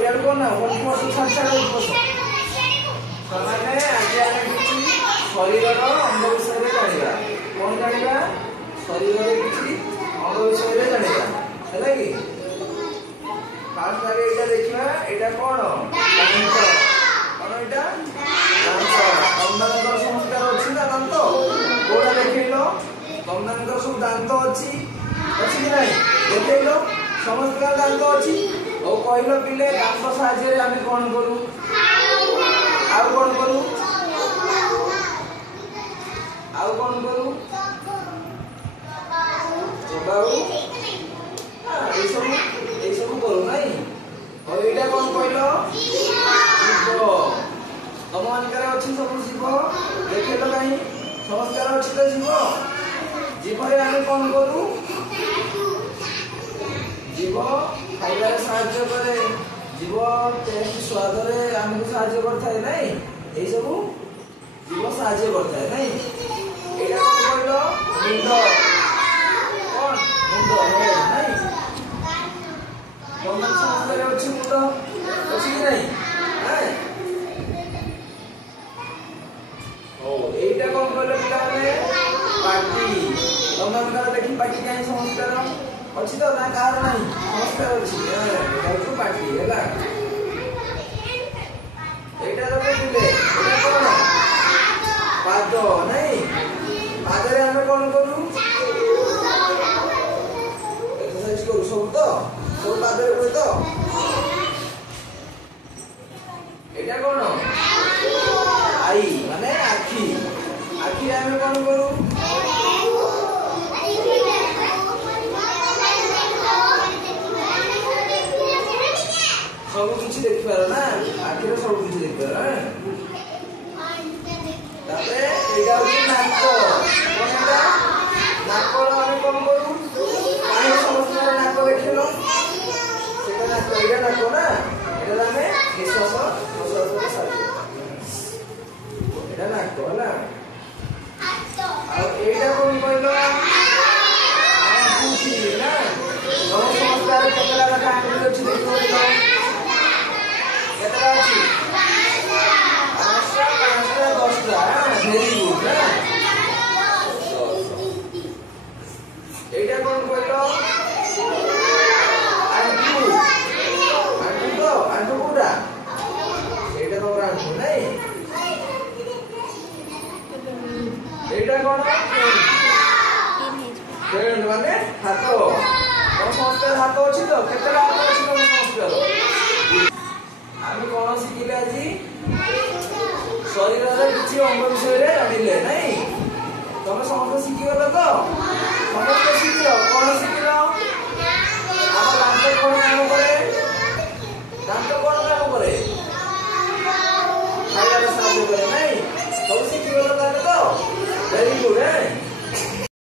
यार को ना वन फोर छाड़ छाड़ बस माने आज आमे किछि शरीर रो अंग विषय रे जानिबा कोन जानिबा शरीर रे किछि अंग विषय रे जानिबा हैला कि फास्ट आगे एटा देखिबा एटा कोन दांत कोन एटा दांत दंडांतर संस्कार अछि ना दांत कोडा देखिलो दंडांतर सब दांत अछि कि नहीं देखिलो समस्त दांत अछि ओ कहलो पिले दांत साहाय्य रे आमे कोन करू आउ कोन करू चबाऊ ए सब करू नहीं और एटा कोन कहलो जीव तम मानकर अछि सब जीव देखिलो काई समस्कार अछि त जीव रे आमे कोन करू जीव खाइबार साहाय्य करे जीव टेस्ट स्वाद रे हमको साहाय्य करता है नहीं ए सब जीव साहाय्य करता है नहीं एटा कोन कहलो मुंड कोन मुंड है नहीं कोन संस्कार अछि मुंड अछि कि नहीं हैं ओ एटा कोन कहलो पिला माने पार्टी तमनकर देखि पार्टी काई संस्कार अछि तो ना कार नहीं संस्कार अछि एटा तो पार्टी हैला एटा तो दिले एटा कोन पाद नहीं पाद रे हम कोन करू एक्सरसाइज करू सब पाद रे करू तो एटा कोन आई माने आखी आखी रे हम कोन करू सब किछि देख पारो ना आखिर सब किछि देख पारो तापे एटा होई नाक कोनटा नाक रो हम कोन करू पानी समस्त नाक देखिलो सेटा नाक एटा नाक ना एटा हमें निश्वास प्रश्वास रे साथ एटा नाक ना और एटा कोन कहलो आंगुठी ना हम समस्त केतला रखा आंगुठी अछि देखिलो केतरा अछि 5टा 10टा वेरी गुड ना एटा कोन कहलो आंटू कोडा एटा तो आंटू नहीं एटा कोन फ्रेंड माने हाथ कोन संस्कार हाथ अछि तो केतरा हाथ अछि कोन संस्कार आमी कोन शिखिले आजी शरीर रे किछि अंग विषय रे जानिले नहीं तमे समस्त शिखि गलो तो समस्त शिखिलो कोन शिखिलो